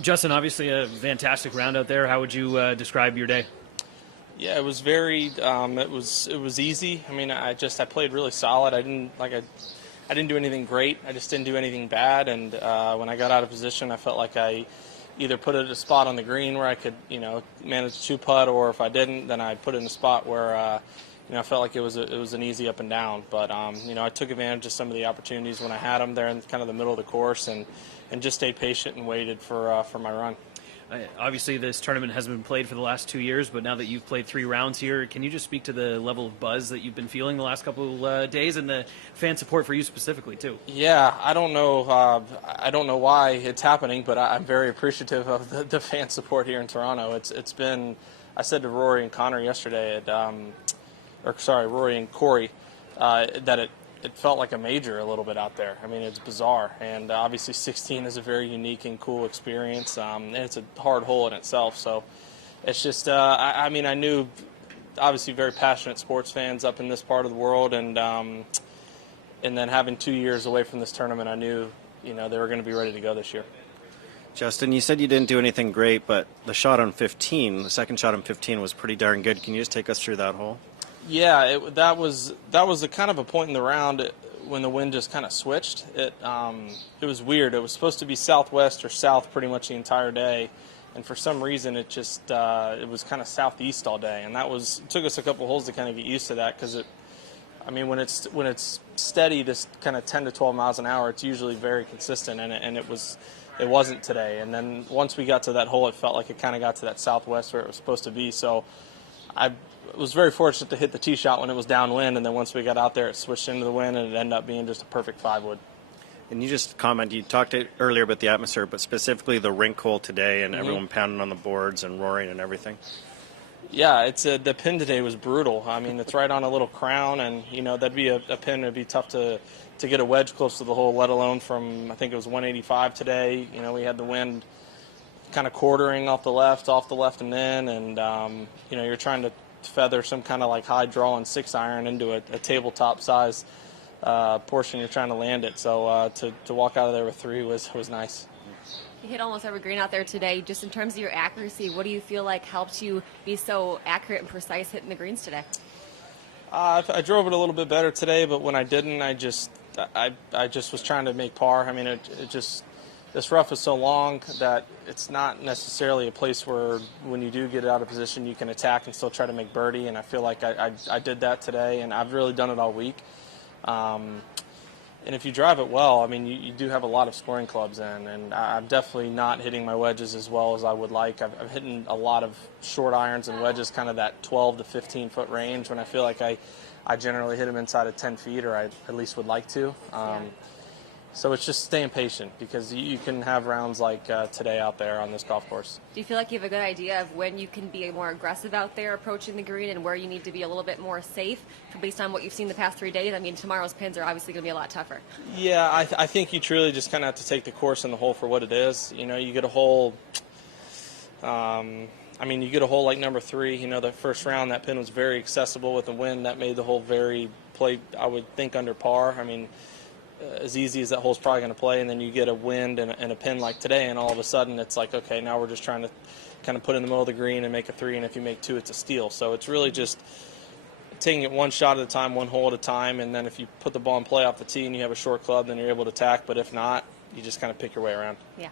Justin, obviously a fantastic round out there. How would you describe your day? Yeah, it was very. It was easy. I mean, I played really solid. I didn't do anything great. I just didn't do anything bad. And when I got out of position, I felt like I either put it at a spot on the green where I could, manage to putt, or if I didn't, then I put it in a spot where, I felt like it was an easy up and down. But I took advantage of some of the opportunities when I had them there in kind of the middle of the course, and just stayed patient and waited for my run. Obviously, this tournament hasn't been played for the last 2 years, but now that you've played 3 rounds here, can you just speak to the level of buzz that you've been feeling the last couple days and the fan support for you specifically, too? Yeah, I don't know. I don't know why it's happening, but I'm very appreciative of the fan support here in Toronto. It's been. I said to Rory and Connor yesterday, Rory and Corey, that it felt like a major a little bit out there. I mean, it's bizarre, and obviously 16 is a very unique and cool experience, and it's a hard hole in itself. So it's just, I knew, obviously, very passionate sports fans up in this part of the world, and then having 2 years away from this tournament, I knew, they were going to be ready to go this year. Justin, you said you didn't do anything great, but the second shot on 15 was pretty darn good. Can you just take us through that hole? Yeah, that was a kind of a point in the round when the wind just kind of switched. It was weird. It was supposed to be southwest or south pretty much the entire day, and for some reason it was kind of southeast all day, and it took us a couple holes to kind of get used to that, because when it's steady, this kind of 10 to 12 miles an hour, it's usually very consistent, and it wasn't today. And then once we got to that hole, it felt like it kind of got to that southwest where it was supposed to be. So I was very fortunate to hit the tee shot when it was downwind, and then once we got out there, it switched into the wind, and it ended up being just a perfect 5-wood. And you talked earlier about the atmosphere, but specifically the rink hole today, and everyone pounding on the boards and roaring and everything. Yeah, the pin today was brutal. I mean, it's right on a little crown, and that'd be a pin. It'd be tough to get a wedge close to the hole, let alone from, I think it was 185 today. We had the wind kind of quartering off the left and in, and you're trying to feather some kind of like high draw and 6-iron into a tabletop size portion. You're trying to land it, so to walk out of there with 3 was nice. You hit almost every green out there today. Just in terms of your accuracy, what do you feel like helped you be so accurate and precise hitting the greens today? I drove it a little bit better today, but when I didn't, I just was trying to make par. I mean, this rough is so long that it's not necessarily a place where, when you do get out of position, you can attack and still try to make birdie, and I feel like I did that today, and I've really done it all week. And if you drive it well, I mean, you do have a lot of scoring clubs in, and I'm definitely not hitting my wedges as well as I would like. I'm hitting a lot of short irons and wedges, kind of that 12 to 15-foot range, when I feel like I generally hit them inside of 10 feet, or I at least would like to. So it's just staying patient, because you can have rounds like today out there on this golf course. Do you feel like you have a good idea of when you can be more aggressive out there approaching the green, and where you need to be a little bit more safe based on what you've seen the past 3 days? I mean, tomorrow's pins are obviously going to be a lot tougher. Yeah, I think you truly just kind of have to take the course and the hole for what it is. You get a hole. You get a hole like number 3. The first round, that pin was very accessible with the wind. That made the hole I would think, under par. I mean, as easy as that hole's probably going to play, and then you get a wind and a pin like today, and all of a sudden it's like, okay, now we're just trying to kind of put in the middle of the green and make a 3, and if you make 2, it's a steal. So it's really just taking it one shot at a time, one hole at a time, and then if you put the ball in play off the tee and you have a short club, then you're able to attack, but if not, you just kind of pick your way around. Yeah.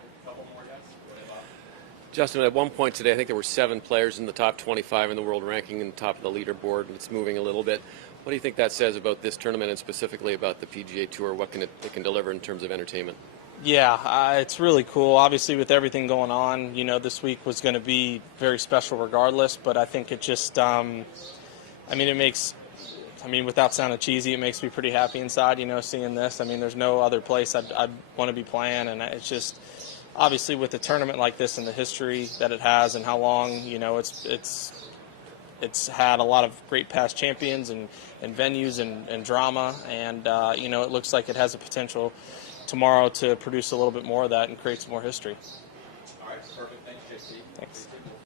Justin, at one point today, I think there were 7 players in the top 25 in the world ranking and top of the leaderboard, and it's moving a little bit. What do you think that says about this tournament, and specifically about the PGA Tour? What it can deliver in terms of entertainment? Yeah, it's really cool. Obviously, with everything going on, this week was going to be very special regardless, but I think it just, without sounding cheesy, it makes me pretty happy inside, seeing this. I mean, there's no other place I'd want to be playing, and it's just, obviously with a tournament like this and the history that it has and how long, it's had a lot of great past champions and venues and drama, and it looks like it has the potential tomorrow to produce a little bit more of that and create some more history. All right, perfect. Thanks, JC. Thanks.